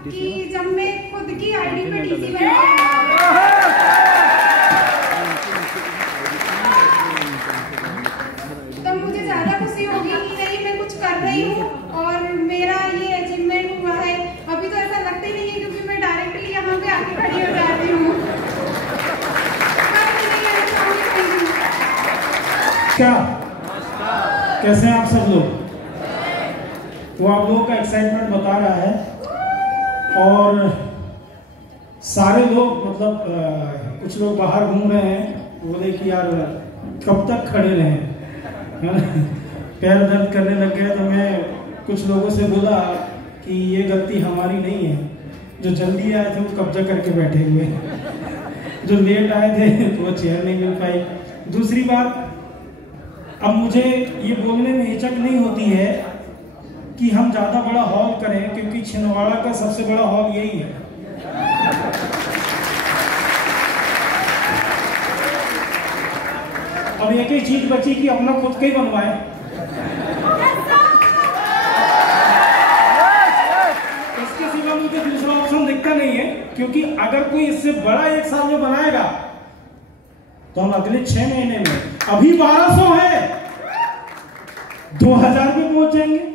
कि जब मैं खुद की आईडी पे डीसी तो मुझे ज्यादा खुशी होगी कि नहीं मैं कुछ कर रही हूँ और मेरा ये अचीवमेंट हुआ है। अभी तो ऐसा लगता ही नहीं है क्योंकि मैं डायरेक्टली यहाँ पे आके खड़ी हो जा रही हूँ। क्या कैसे हैं आप सब लोग? वो आप लोगों का एक्साइटमेंट बता रहा है और सारे लोग मतलब कुछ लोग बाहर घूम रहे हैं, बोले कि यार कब तक खड़े रहें, पैर दर्द करने लग गए। तो मैं कुछ लोगों से बोला कि ये गलती हमारी नहीं है, जो जल्दी आए थे वो कब्जा करके बैठे हुए, जो लेट आए थे तो वो चेयर नहीं मिल पाई। दूसरी बात, अब मुझे ये बोलने में हिचक नहीं होती है कि हम ज़्यादा बड़ा हॉल करें, क्योंकि छिंदवाड़ा का सबसे बड़ा हॉल यही है। अब एक ही चीज बची कि अपना खुद का ही बनवाए। इसके सिवा मुझे दूसरा ऑप्शन दिखता नहीं है, क्योंकि अगर कोई इससे बड़ा एक साल में बनाएगा तो हम अगले 6 महीने में, अभी 1200 है, 2000 पे पहुंच जाएंगे।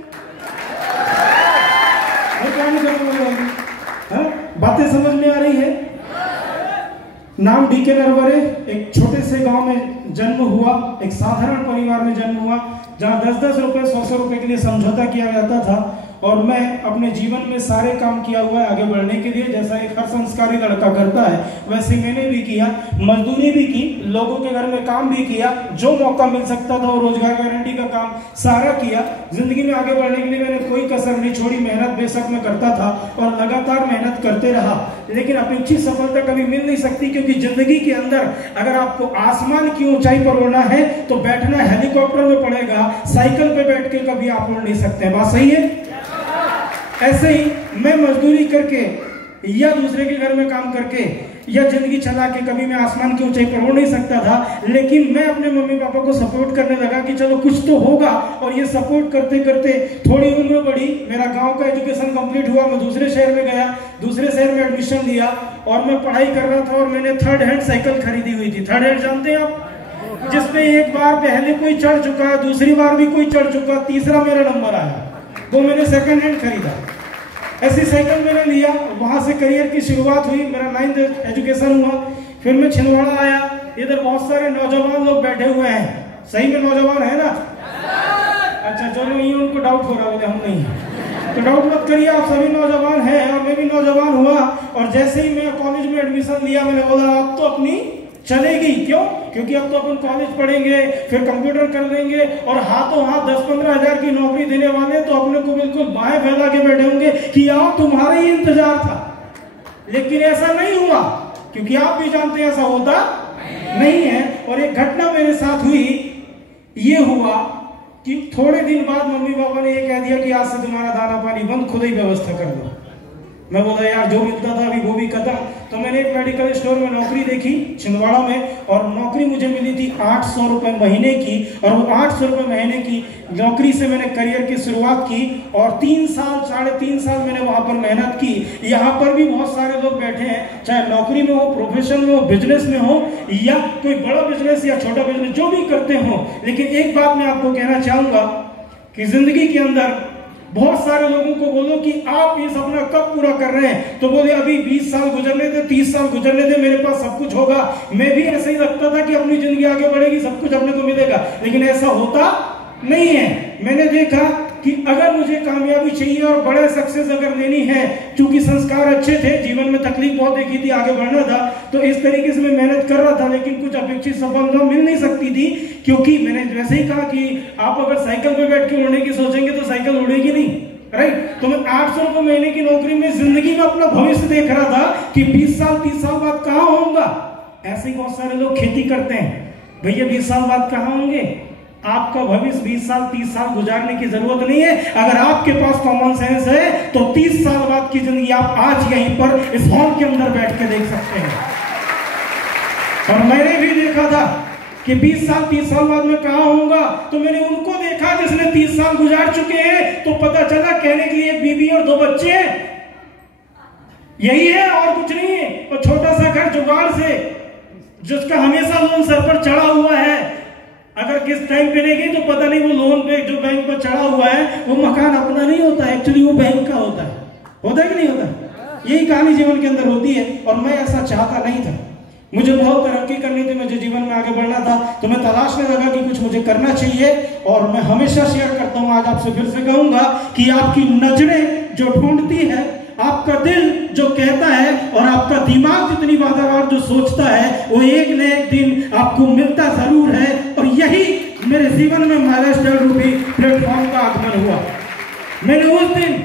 क्या नहीं करूंगा? बातें समझ में आ रही है? नाम डीके नरवरे, एक छोटे से गांव में जन्म हुआ, एक साधारण परिवार में जन्म हुआ, जहां 10-10 रुपए 100-100 रुपए के लिए समझौता किया जाता था। और मैं अपने जीवन में सारे काम किया हुआ है आगे बढ़ने के लिए, जैसा एक हर संस्कारी लड़का करता है वैसे मैंने भी किया। मजदूरी भी की, लोगों के घर में काम भी किया, जो मौका मिल सकता था वो रोजगार गारंटी का काम सारा किया। जिंदगी में आगे बढ़ने के लिए मैंने कोई कसर नहीं छोड़ी। मेहनत बेशक मैं करता था और लगातार मेहनत करते रहा, लेकिन अपेक्षित सफलता कभी मिल नहीं सकती, क्योंकि जिंदगी के अंदर अगर आपको आसमान की ऊंचाई पर उड़ना है तो बैठना हेलीकॉप्टर में पड़ेगा, साइकिल पे बैठ के कभी आप उड़ नहीं सकते। बात सही है? ऐसे ही मैं मजदूरी करके या दूसरे के घर में काम करके या जिंदगी चला के कभी मैं आसमान की ऊंचाई पर उड़ नहीं सकता था, लेकिन मैं अपने मम्मी पापा को सपोर्ट करने लगा कि चलो कुछ तो होगा। और ये सपोर्ट करते करते थोड़ी उम्र बढ़ी, मेरा गांव का एजुकेशन कंप्लीट हुआ, मैं दूसरे शहर में गया, दूसरे शहर में एडमिशन लिया और मैं पढ़ाई कर रहा था। और मैंने 3rd हैंड साइकिल खरीदी हुई थी। 3rd हैंड जानते हैं आप? जिसमें एक बार पहले कोई चढ़ चुका, दूसरी बार भी कोई चढ़ चुका, तीसरा मेरा नंबर आया, तो मैंने 2nd हैंड खरीदा। ऐसी साइकिल मैंने लिया, वहां से करियर की शुरुआत हुई, मेरा 9th एजुकेशन हुआ। फिर मैं छिंदवाड़ा आया, इधर बहुत सारे नौजवान लोग बैठे हुए हैं। सही में नौजवान है ना? अच्छा चलो, ये उनको डाउट हो रहा होगा, हम नहीं, तो डाउट मत करिए, आप सभी नौजवान हैं और मैं भी नौजवान हुआ। और जैसे ही मैं कॉलेज में एडमिशन लिया, मैंने बोला अब तो अपनी चलेगी। क्यों? क्योंकि अब तो अपन कॉलेज पढ़ेंगे, फिर कंप्यूटर कर लेंगे और हाथों हाथ 10-15 हजार की नौकरी देने वाले, तो अपने को बिल्कुल बाहें फैला के बैठे होंगे कि आओ तुम्हारा ही इंतजार था। लेकिन ऐसा नहीं हुआ, क्योंकि आप भी जानते हैं ऐसा होता नहीं है। और एक घटना मेरे साथ हुई, ये हुआ कि थोड़े दिन बाद मम्मी पापा ने ये कह दिया कि आज से तुम्हारा दाना पानी बंद, खुद ही व्यवस्था कर लो। मैं बोला यार जो मिलता था अभी वो भी खत्म। तो मैंने एक मेडिकल स्टोर में नौकरी देखी छिंदवाड़ा में, और नौकरी मुझे मिली थी 800 रुपए महीने की। और वो 800 रुपए महीने की नौकरी से मैंने करियर की शुरुआत की और 3 साल 3.5 साल मैंने वहां पर मेहनत की। यहाँ पर भी बहुत सारे लोग बैठे हैं, चाहे नौकरी में हो, प्रोफेशन में हो, बिजनेस में हो, या कोई बड़ा बिजनेस या छोटा बिजनेस जो भी करते हो। लेकिन एक बात मैं आपको कहना चाहूंगा कि जिंदगी के अंदर बहुत सारे लोगों को बोलो कि आप ये सपना कब पूरा कर रहे हैं, तो बोले अभी 20 साल गुजरने दे, 30 साल गुजरने दे, मेरे पास सब कुछ होगा। मैं भी ऐसे ही लगता था कि अपनी जिंदगी आगे बढ़ेगी, सब कुछ अपने को मिलेगा, लेकिन ऐसा होता नहीं है। मैंने देखा कि अगर मुझे कामयाबी चाहिए और बड़े सक्सेस अगर लेनी है, क्योंकि संस्कार अच्छे थे, जीवन में तकलीफ बहुत देखी थी, आगे बढ़ना था, तो इस तरीके से मैं मेहनत कर रहा था, लेकिन कुछ अपेक्षित सफलता मिल नहीं सकती थी। क्योंकि मैंने वैसे ही कहा कि आप अगर साइकिल पे बैठ के उड़ने की सोचेंगे तो साइकिल उड़ेगी नहीं, राइट? तो मैं 800 रुपए महीने की नौकरी में जिंदगी में अपना भविष्य देख रहा था कि 20 साल 30 साल बाद कहाँ होऊंगा। ऐसे ही बहुत सारे लोग खेती करते हैं, भैया 20 साल बाद कहाँ होंगे? आपका भविष्य 20 साल 30 साल गुजारने की जरूरत नहीं है। अगर आपके पास कॉमन सेंस है तो 30 साल बाद की जिंदगी आप आज यहीं पर इस हॉल के अंदर बैठ के देख सकते हैं। और मैंने भी देखा था कि 20 साल 30 साल बाद में कहां होऊंगा, तो मैंने उनको देखा जिसने 30 साल गुजार चुके हैं, तो पता चला कहने के लिए एक बीवी और 2 बच्चे हैं। यही है और कुछ नहीं है। और छोटा सा घर जुगाड़ से, जिसका हमेशा लोन सर पर चढ़ा हुआ है, अगर किस टाइम पे नहीं गई तो पता नहीं वो लोन पे जो बैंक पर चढ़ा हुआ है वो मकान अपना नहीं होता, एक्चुअली वो बैंक का होता है कि नहीं होता? यही कहानी जीवन के अंदर होती है। और मैं ऐसा चाहता नहीं था, मुझे बहुत तरक्की करनी थी, मुझे जीवन में आगे बढ़ना था, तो मैं तलाशने लगा कि कुछ मुझे करना चाहिए। और मैं हमेशा शेयर करता हूँ, आज आपसे फिर से कहूंगा कि आपकी नजरें जो ढूंढती है, आपका दिल जो कहता है और आपका दिमाग जितनी बार जो सोचता है, वो एक न एक दिन आपको मिलता जरूर है। और यही मेरे जीवन में माइलस्टोन रूपी प्लेटफॉर्म का आगमन हुआ। मैंने उस दिन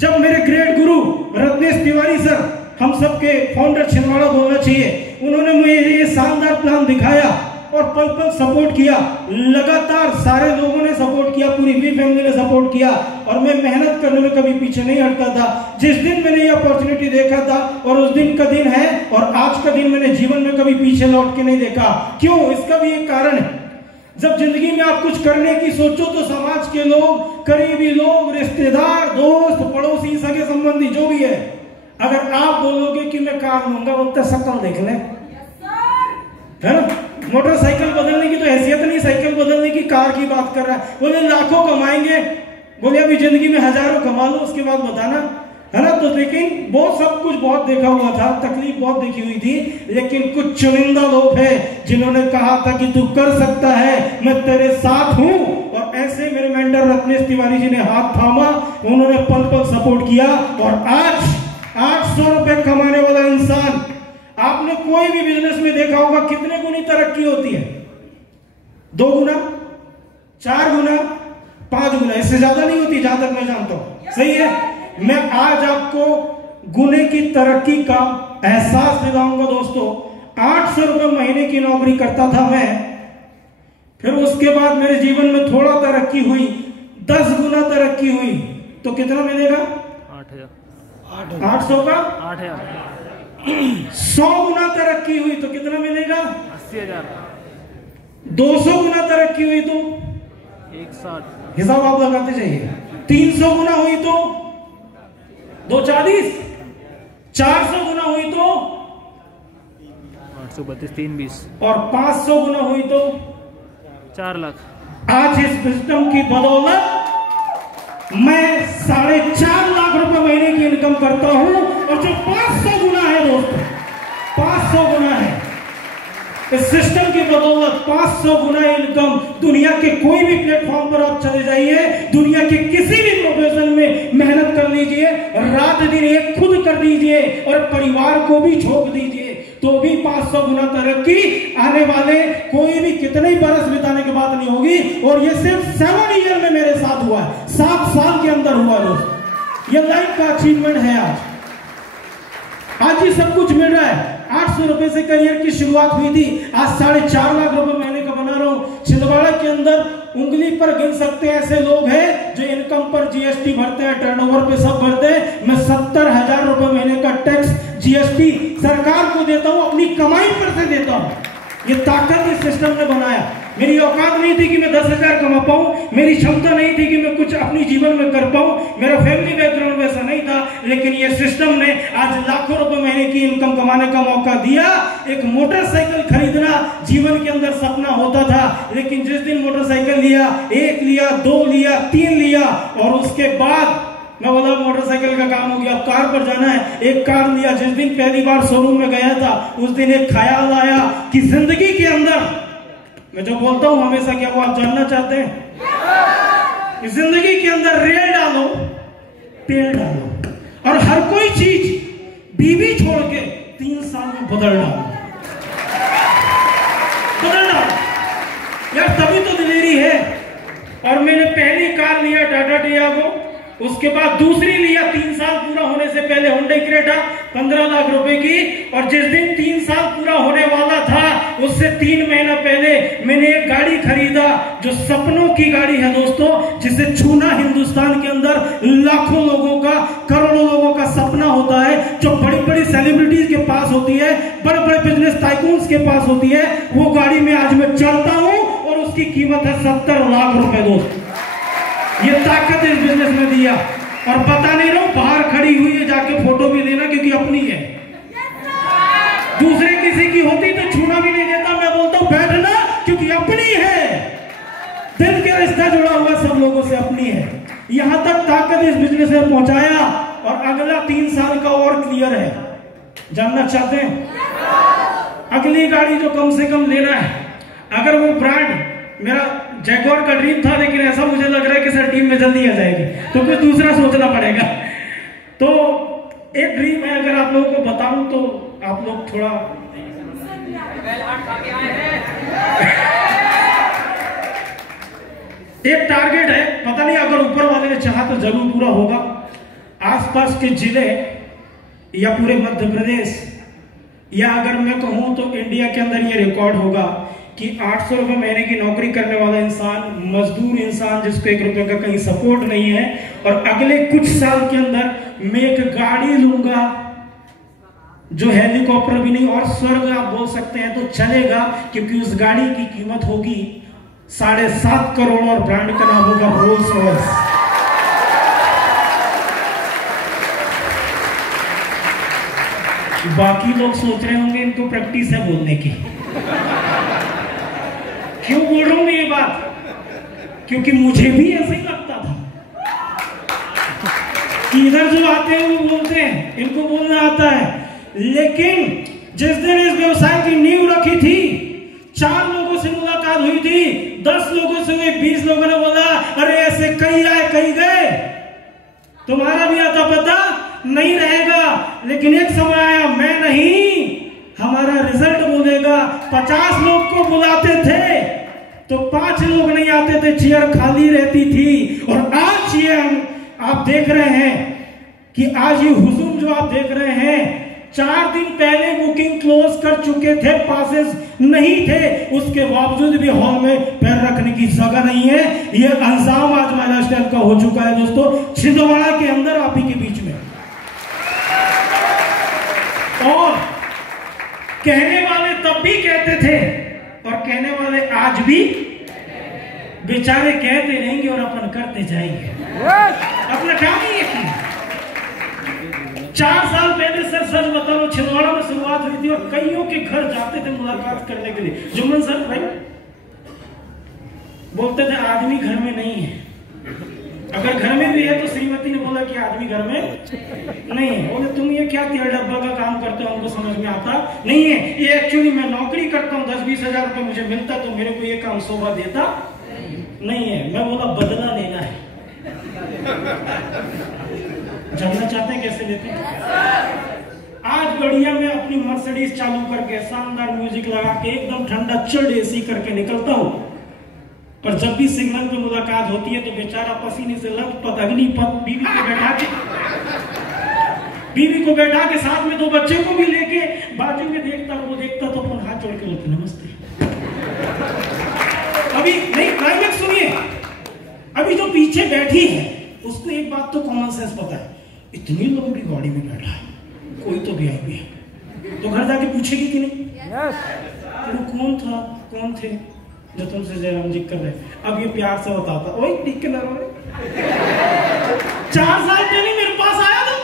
जब मेरे ग्रेट गुरु रत्नेश तिवारी सर, हम सबके फाउंडर छिंदवाड़ा बोलना चाहिए, उन्होंने मुझे ये शानदार प्लान दिखाया और पल पल सपोर्ट किया। लगातार सारे लोगों ने सपोर्ट किया, पूरी वी फैमिली ने सपोर्ट किया और मैं मेहनत करने में कभी पीछे नहीं हटता था। जिस दिन मैंने ये अपॉर्चुनिटी देखा था और उस दिन का दिन है और आज का दिन मैंने जीवन में कभी पीछे लौट के नहीं देखा। क्यों? इसका भी एक कारण है। जब जिंदगी में आप कुछ करने की सोचो तो समाज के लोग, करीबी लोग, रिश्तेदार, दोस्त, पड़ोसी, सगे संबंधी जो भी है, अगर आप बोलोगे कि मैं कार लूंगा, बोलते शक्ल देख ले, है ना? मोटरसाइकिल बदलने की तो हैसियत नहीं, साइकिल बदलने की, कार की बात कर रहा है। बोले लाखों कमाएंगे, बोले अभी जिंदगी में हजारों कमा लो, उसके बाद बताना, है ना? तो लेकिन बहुत सब कुछ बहुत देखा हुआ था, तकलीफ बहुत देखी हुई थी, लेकिन कुछ चुनिंदा लोग हैं जिन्होंने कहा था कि तू कर सकता है, मैं तेरे साथ हूं। और ऐसे मेरे मेंटर रत्नेश तिवारी जी ने हाथ थामा, उन्होंने पल पल सपोर्ट किया। और आज 800 रुपए कमाने वाला इंसान, आपने कोई भी बिजनेस में देखा होगा कितने गुनी तरक्की होती है? 2 गुना, 4 गुना, 5 गुना, इससे ज्यादा नहीं होती जहां तक मैं जानता हूं। सही है? मैं आज आपको गुने की तरक्की का एहसास दिलाऊंगा दोस्तों। 800 रुपए महीने की नौकरी करता था मैं, फिर उसके बाद मेरे जीवन में थोड़ा तरक्की हुई, 10 गुना तरक्की हुई, तो कितना मिलेगा? 800 का 8,000। 100 गुना तरक्की हुई तो कितना मिलेगा? 80,000। 200 गुना तरक्की हुई तो 160। हिसाब आप लगाते जाइए। 300 गुना हुई तो 240, 400 गुना हुई तो 832, 320 और 500 गुना हुई तो 4 लाख। आज इस सिस्टम की बदौलत मैं 4.5 लाख रुपए महीने की इनकम करता हूं और जो 500 गुना है दोस्तों, 500 गुना है इस सिस्टम की बदौलत। 500 गुना इनकम। दुनिया के कोई भी प्लेटफॉर्म पर आप चले जाइए, दुनिया के किसी भी प्रोफेशन में मेहनत कर लीजिए, रात दिन एक खुद कर दीजिए और परिवार को भी झोंक दीजिए, तो भी 500 गुना तरक्की आने वाले कोई भी कितने ही बरस बिताने के बाद नहीं होगी। और ये सिर्फ 7 ईयर में मेरे साथ हुआ है, 7 साल के अंदर हुआ दोस्त। ये लाइफ का अचीवमेंट है। आज ही सब कुछ मिल रहा है। 800 रुपए से करियर की शुरुआत हुई थी, आज 4.5 लाख रुपए महीने का बना रहा हूं। छिंदवाड़ा के अंदर उंगली पर गिन सकते हैं ऐसे लोग हैं जो इनकम पर जीएसटी भरते हैं, टर्नओवर पे सब भरते हैं। मैं 70,000 रुपए महीने का टैक्स जीएसटी सरकार को देता हूं, अपनी कमाई पर से देता हूं। ये ताकत इस सिस्टम ने बनाया। मेरी औकात नहीं थी कि मैं 10,000 कमा पाऊं, मेरी क्षमता नहीं थी कि मैं कुछ अपनी जीवन में कर पाऊं, मेरा फैमिली बैकग्राउंड वैसा नहीं था, लेकिन ये सिस्टम ने आज लाखों रुपए महीने की इनकम कमाने का मौका दिया। एक मोटरसाइकिल खरीदना जीवन के अंदर सपना होता था, लेकिन जिस दिन मोटरसाइकिल लिया, 1 लिया, 2 लिया, 3 लिया और उसके बाद मैं बोला मोटरसाइकिल का काम हो गया, अब कार पर जाना है। एक कार लिया। जिस दिन पहली बार शोरूम में गया था उस दिन एक ख्याल आया कि जिंदगी के अंदर, मैं जो बोलता हूं हमेशा, क्या वो आप जानना चाहते हैं कि जिंदगी के अंदर रेल डालो, तेल डालो और हर कोई चीज बीवी छोड़ के 3 साल में बदल डालो यार, तभी तो दिलेरी है। और मैंने पहली कार लिया टाटा टियागो, उसके बाद दूसरी लिया 3 साल पूरा होने से पहले हुंडई क्रेटा 15 लाख रुपए की। और जिस दिन 3 साल पूरा होने वाला था उससे 3 महीना पहले मैंने एक गाड़ी खरीदा जो सपनों की गाड़ी है दोस्तों, जिसे छूना हिंदुस्तान के अंदर लाखों लोगों का, करोड़ों लोगों का सपना होता है, जो बड़ी बड़ी सेलिब्रिटीज के पास होती है, बड़े बड़े बिजनेस टाइकून्स के पास होती है। वो गाड़ी में आज मैं चलता हूं और उसकी कीमत है 70 लाख रुपए दोस्त। ये ताकत इस बिजनेस में दिया। और बता नहीं रहा हूं, बाहर खड़ी हुई है, जाके फोटो भी लेना क्योंकि अपनी है। दूसरे किसी की होती तो छूना भी नहीं देता। मैं बोलता हूं बैठना क्योंकि अपनी है। दिल के रिश्ता जुड़ा हुआ सब लोगों से अपनी है। यहां तक ताकत इस बिजनेस में पहुंचाया और अगला 3 साल का और क्लियर है। जानना चाहते हैं अगली गाड़ी जो कम से कम लेना है, अगर वो ब्रांड, मेरा जैगुआर का ड्रीम था लेकिन ऐसा मुझे लग रहा है कि सर टीम में जल्दी आ जाएगी तो कुछ दूसरा सोचना पड़ेगा। तो एक ड्रीम है, अगर आप लोगों को बताऊं तो आप लोग थोड़ा एक टारगेट है, पता नहीं अगर ऊपर वाले ने चाहा तो जरूर पूरा होगा। आसपास के जिले या पूरे मध्य प्रदेश या अगर मैं कहूं तो इंडिया के अंदर ये रिकॉर्ड होगा कि 800 रुपए महीने की नौकरी करने वाला इंसान, मजदूर इंसान जिसको 1 रुपए का कहीं सपोर्ट नहीं है, और अगले कुछ साल के अंदर मैं एक गाड़ी लूंगा जो हेलीकॉप्टर भी नहीं, और स्वर्ग आप बोल सकते हैं तो चलेगा, क्योंकि उस गाड़ी की कीमत होगी 7.5 करोड़ और ब्रांड का नाम होगा रोल्स रॉयस। बाकी लोग सोच रहे होंगे इनको प्रैक्टिस है बोलने की। क्यों बोल रहा हूं मैं ये बात? क्योंकि मुझे भी ऐसे ही लगता था कि इधर जो आते हैं वो बोलते हैं, इनको बोलना आता है, लेकिन जिस दिन इस व्यवसाय की नींव रखी थी 4 लोगों से मुलाकात हुई थी, 10 लोगों से हुई, 20 लोगों ने बोला अरे ऐसे कई आए कई गए, तुम्हारा भी आता पता नहीं रहेगा। लेकिन एक समय आया, मैं नहीं, हमारा रिजल्ट बोलेगा। 50 लोग को बुलाते थे तो 5 लोग नहीं आते थे, चेयर खाली रहती थी। और आज ये आप देख रहे हैं कि आज ये हुजूम जो आप देख रहे हैं, 4 दिन पहले बुकिंग क्लोज कर चुके थे, पासेस नहीं थे, उसके बावजूद भी हॉल में पैर रखने की जगह नहीं है। ये अंजाम आज महिला स्टैंड का हो चुका है दोस्तों, छिंदवाड़ा के अंदर आप ही के बीच में। और कहने वाले तब भी कहते थे और कहने वाले आज भी बेचारे कहते रहेंगे और अपन करते जाएंगे, अपना काम ही है। 4 साल पहले सच बताओ छिंदवाड़ा में शुरुआत हुई थी और कईयों के घर जाते थे मुलाकात करने के लिए। जुम्मन सर भाई बोलते थे आदमी घर में नहीं है, अगर घर में भी है तो श्रीमती ने बोला कि आदमी घर में नहीं है। बोले तुम ये क्या तेल डब्बा का काम करते हो, हमको समझ में आता नहीं है। ये एक्चुअली मैं नौकरी करता हूँ, 10-20 हजार रुपए मुझे मिलता तो मेरे को ये काम शोभा देता नहीं है। मैं बोला बदला लेना है। जानना चाहते हैं कैसे लेते हैं? आज बढ़िया मैं अपनी मर्सिडीज चालू करके शानदार म्यूजिक लगा के एकदम ठंडा चिल्ड एसी करके निकलता हूँ, पर जब भी सिग्नल पे मुलाकात होती है तो बेचारा पसीने से लथपथ अग्निपथ बीवी को बैठा के साथ में 2 बच्चे को भी लेके बाजू में देखता, वो देखता तो अपन हाथ जोड़ के बोलते नमस्ते। अभी नहीं, क्लाइमेक्स सुनिए, अभी जो पीछे बैठी है उसको एक बात तो कॉमन सेंस पता है, इतनी लंबी गाड़ी में बैठा है, कोई तो वीआईपी है, तो घर जाके पूछेगी कि नहीं तो कौन था, कौन थे जो तुमसे जयराम जी कर रहे। अब ये प्यार से बताता, ओए ठीक के ना रोए, 4 साल पहले मेरे पास आया था,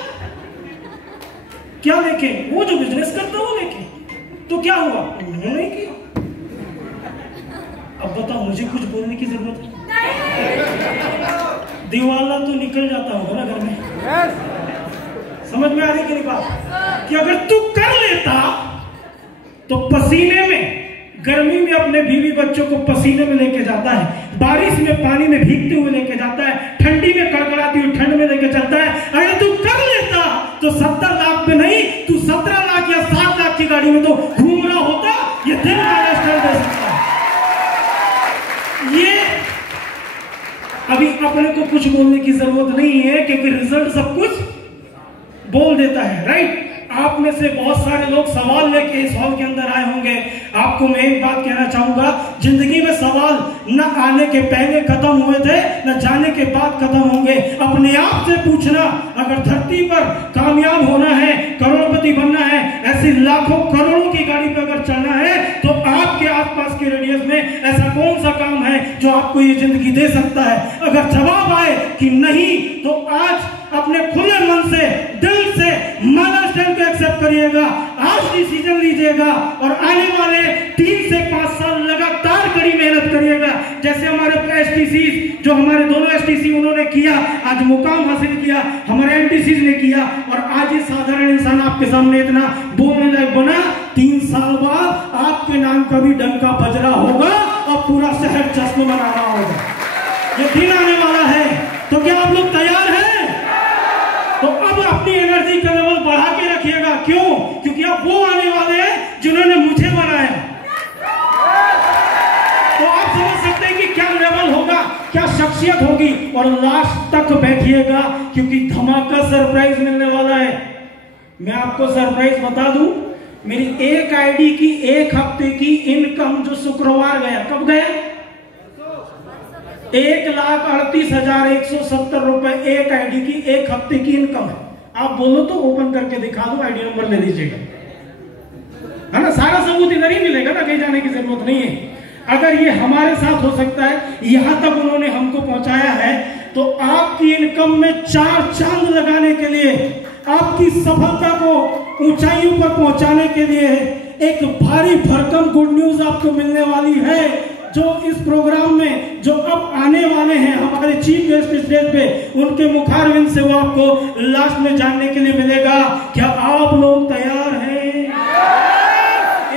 क्या लेके? वो जो बिजनेस करता वो लेके। तो क्या हुआ? उन्होंने नहीं किया। अब बताओ मुझे कुछ बोलने की जरूरत है? दीवाला तो निकल जाता होगा ना घर में। समझ में आ रही कि नहीं बात? कि अगर तू कर लेता तो पसीने में, गर्मी में अपने बीवी बच्चों को पसीने में लेके जाता है, बारिश में पानी में भीगते हुए लेके जाता है, ठंडी में कड़कड़ाती हुई ठंड में लेके चलता है। अगर तू कर लेता तो 70 लाख पे नहीं, तू 17 लाख या 7 लाख की गाड़ी में तो घूम रहा होता। ये दिल का स्टाइल दे सकता है। ये अभी अपने को कुछ बोलने की जरूरत नहीं है क्योंकि रिजल्ट सब कुछ बोल देता है, राइट? आप में से बहुत सारे लोग सवाल लेके इस हॉल के अंदर आए होंगे। आपको मैं एक बात कहना चाहूंगा, जिंदगी में सवाल न आने के पहले खत्म हुए थे, न जाने के बाद खत्म होंगे। अपने आप से पूछना, अगर धरती पर कामयाब होना है, करोड़पति बनना है, ऐसी लाखों करोड़ों की गाड़ी पर अगर चलना है, तो आपके आसपास के रेडियस में ऐसा कौन सा काम है जो आपको ये जिंदगी दे सकता है? अगर जवाब आए कि नहीं, तो आज अपने खुले मन से, दिल से माइलस्टोन को एक्सेप्ट करिएगा, आज डिसीजन लीजिएगा और आने वाले 3 से 5 साल लगातार कड़ी मेहनत करिएगा। जैसे हमारे एसटीसी, जो हमारे दोनों एसटीसी उन्होंने किया, आज मुकाम हासिल किया, हमारे एनटीसी ने किया, और आज ये साधारण इंसान आपके सामने इतना बोलने लायक बना। 3 साल बाद आपके नाम का भी डंका बज रहा होगा और पूरा शहर जश्न मना रहा होगा। ये दिन आने वाला है, तो क्या आप लोग तैयार हैं? तो अब अपनी एनर्जी का लेवल बढ़ा के रखिएगा। क्यों? क्योंकि अब वो आने वाले हैं जिन्होंने मुझे बनाया। तो आप समझ सकते हैं कि क्या लेवल होगा, क्या शख्सियत होगी। और लास्ट तक बैठिएगा क्योंकि धमाका सरप्राइज मिलने वाला है। मैं आपको सरप्राइज बता दूं, मेरी एक आईडी की 1 हफ्ते की इनकम जो शुक्रवार गया, कब गया? 1,38,170 रुपए एक आईडी की 1 हफ्ते की इनकम है। आप बोलो तो ओपन करके दिखा दो, आईडी नंबर ले लीजिएगा, है ना। सारा सबूत इधर ही मिलेगा ना, कहीं जाने की जरूरत नहीं है। अगर ये हमारे साथ हो सकता है, यहां तक उन्होंने हमको पहुंचाया है, तो आपकी इनकम में 4 चांद लगाने के लिए, आपकी सफलता को ऊंचाइयों पर पहुंचाने के लिए एक भारी भरकम गुड न्यूज आपको मिलने वाली है। जो इस प्रोग्राम में जो अब आने वाले हैं हमारे चीफ गेस्ट स्टेज पे, उनके मुखारविंद से वो आपको लास्ट में जानने के लिए मिलेगा। क्या आप लोग तैयार हैं?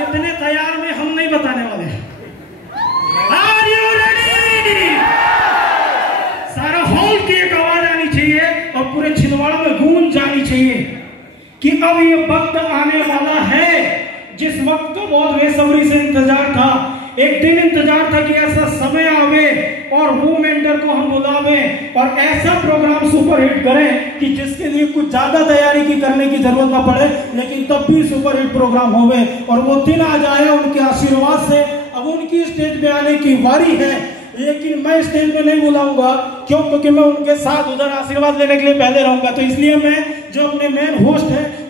इतने तैयार में हम नहीं बताने वाले हैं। Are you ready? सारा हॉल की एक आवाज आनी चाहिए और पूरे छिंदवाड़ा में गूंज जानी चाहिए कि अब ये वक्त आने वाला है जिस वक्त को बहुत बेसब्री से इंतजार था। एक दिन इंतजार था कि ऐसा समय आवे और वो मेंटर को हम बुलावे और ऐसा प्रोग्राम सुपरहिट करें कि जिसके लिए कुछ ज्यादा तैयारी की करने की जरूरत ना पड़े, लेकिन तब भी सुपरहिट प्रोग्राम होवे। और वो दिन आज आया उनके आशीर्वाद से। अब उनकी स्टेज पे आने की बारी है, लेकिन मैं स्टेज पे नहीं बुलाऊंगा। क्यों? क्योंकि मैं उनके साथ उधर आशीर्वाद लेने के लिए पहले रहूंगा। तो इसलिए मैं जो अपने मेन होस्ट है